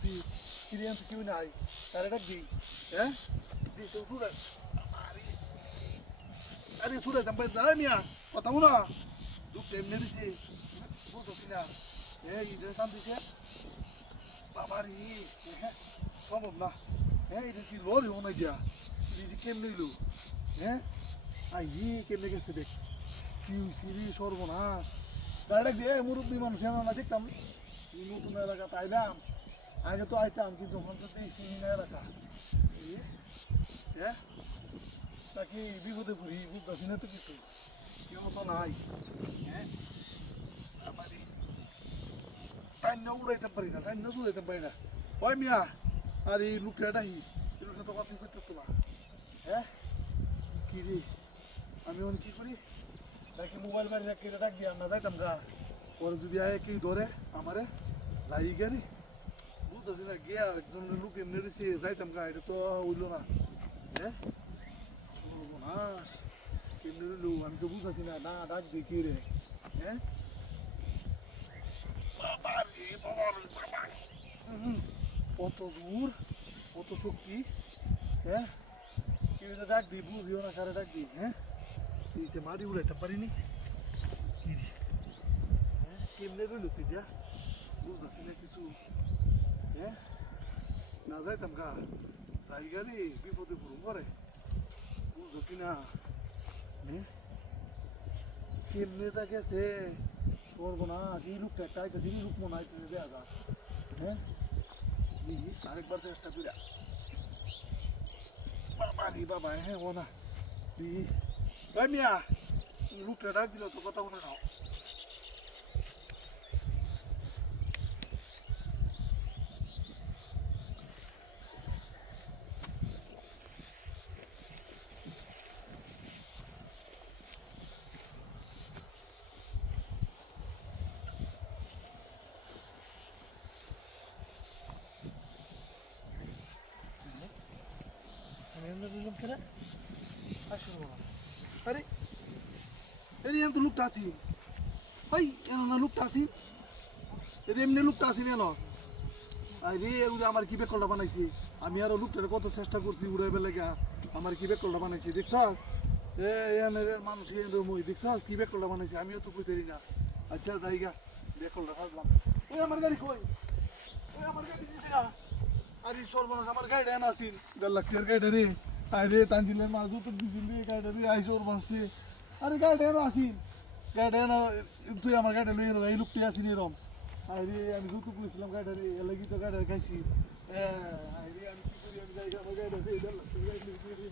করছি ক্লিয়ান্স কেউ নাই তার এটা দি হ্যাঁ দি তো শুনে আরে আরে শুনে দাম যাই মিয়া কথা বলো দুঃখ এমনি দিছি বুঝতেছি না ঈদের কাম দিছে বাবারি হ্যাঁ সম্ভব না এটা কি লোর হো না দিয়া দিদি কেমনে নিল হ্যাঁ কেমনে গেছে দেখ কি সিরি সর্বনাশ গাড়ি দিয়ে মুরব্বী মানুষ না দেখতাম নতুন এলাকা পাইলাম আগে তো আইতাম কিন্তু এখন তো দেখছি না এলাকা হ্যাঁ তাকে বিপদে পড়ি বুঝতেছি না তো কিছু কেউ তো নাই হ্যাঁ টাইনা উড়াইতে পারি না টাইনা উড়াইতে পারি না ওই মিয়া আর এই লোকটা ডাহি এই লোকটা তো কথা করতে না হ্যাঁ কি রে আমি অনেক কি করি নাকি মোবাইল বাড়ি রাখি ডাক দিয়ে আমরা যাইতাম গা পরে যদি আয় কেউ ধরে আমারে যাই গাড়ি বুঝতেছি না গিয়া একজন লোক এমনি রয়েছে যাইতাম গা এটা তো হইলো না হ্যাঁ না কেমনি রইলো আমি তো বুঝতেছি না না ডাক দিয়ে কি রে হ্যাঁ কত দূর কত শক্তি হ্যাঁ কেউ ডাক দিই বুঝিও না কারে ডাক দিই হ্যাঁ মারি উড়াইতে পারিনি কি রে হ্যাঁ কেমনে রইল তুই যা বুঝতেছি না কিছু হ্যাঁ না যাইতাম গা জায়গা রে বিপদে পড়ুন করে বুঝতেছি না হ্যাঁ কেমনে তা গেছে করবো না এই লোকটা একটা আইতে দিন লোক মনে হয় দেয়া যা হ্যাঁ আরেকবার চেষ্টা করি বাবা রে বাবা হ্যাঁ ও না ভাই মিয়া লোকটা ডাক দিল তো কথা বলে নাও আরে আরে এম তো লোকটা আছি ভাই না লোকটা আছি এমনি লোকটা আছি না আরে ওই আমার কি বেকলটা বানাইছি আমি আরো লোকটার কত চেষ্টা করছি উড়াই বেলাগা আমার কি বেকলটা বানাইছি দেখছ মানুষ মই দেখছ কি বেকলটা বানাইছি আমিও তো কইতে না আচ্ছা জায়গা বেকলটা সাজলাম ওই আমার গাড়ি কই ওই আমার গাড়ি দিছে না আরে সর্বনাশ আমার গাড়িটা এনে আসিন 1.5 লাখ টাকার গাড়িটা রে আরে তানজিলের মাছ তো দিছিল গাড়িটা রে আইসোর সর্বনাশে আরে গাড়িটা এনে আসিন গাড়িটা এনে তুই আমার গাড়িটা লইয়ে এই লোকটি আসিন এরম আরে আমি যৌতুক করেছিলাম গাড়িটা রে এর লাগি তো গাড়িটা খাইছি হ্যাঁ আরে আমি কি করি আমি জায়গা আমার গাড়িটা 1.5 লাখ টাকা